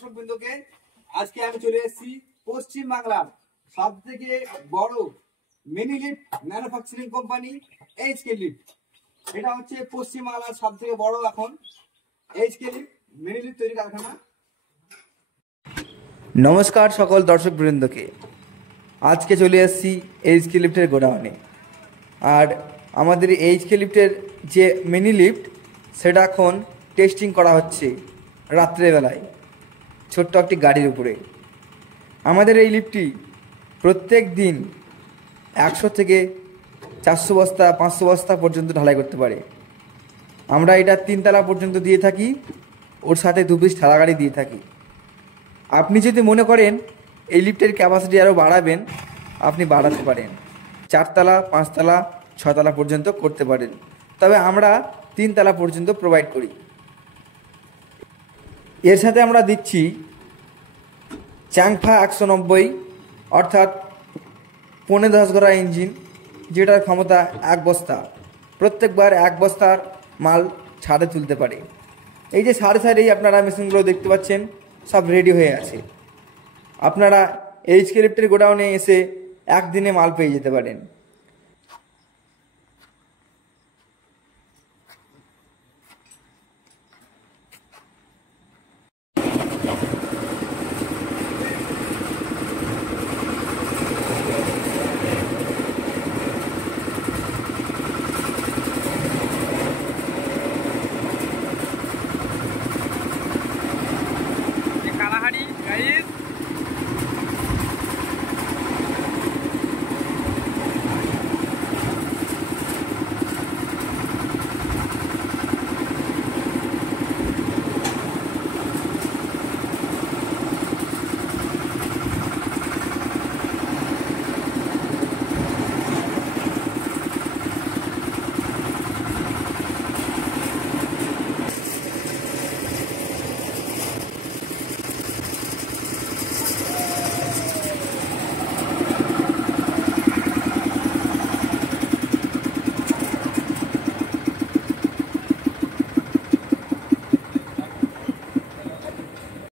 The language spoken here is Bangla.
দর্শক বৃন্দকে আজকে আমি চলে এসেছি পশ্চিম বাংলার সব থেকে বড় mini lift manufacturing company HK lift. এটা হচ্ছে পশ্চিম বাংলার সব থেকে বড় এখন এইচকে লিফট মিনি লিফট তৈরি কারখানা। নমস্কার সকল দর্শক বৃন্দকে, আজকে চলে এসেছি এইচকে লিফটের গোডাউনে। আর আমাদের এইচকে লিফটের যে মিনি লিফট সেটা এখন টেস্টিং করা হচ্ছে রাত্রেবেলায় ছোট্ট একটি গাড়ির উপরে। আমাদের এই লিফটটি প্রত্যেক দিন 100 থেকে 400 বস্তা 500 বস্তা পর্যন্ত ঢালাই করতে পারে। আমরা এটা 3 তলা পর্যন্ত দিয়ে থাকি, ওর সাথে 2 পিস ঠেলা গাড়ি দিয়ে থাকি। আপনি যদি মনে করেন এই লিফটের ক্যাপাসিটি আরও বাড়াবেন, আপনি বাড়াতে পারেন, 4 তলা 5 তলা 6 তলা পর্যন্ত করতে পারেন, তবে আমরা 3 তলা পর্যন্ত প্রোভাইড করি। এর সাথে আমরা দিচ্ছি চ্যাংফা 190 অর্থাৎ 10.5 ঘোড়া ইঞ্জিন, যেটার ক্ষমতা 1 বস্তা, প্রত্যেকবার 1 বস্তার মাল ছাড়ে তুলতে পারে। এই যে সারি আপনারা মেশিনগুলো দেখতে পাচ্ছেন সব রেডি হয়ে আছে। আপনারা এইচকে লিফটের গোডাউনে এসে একদিনে মাল পেয়ে যেতে পারেন।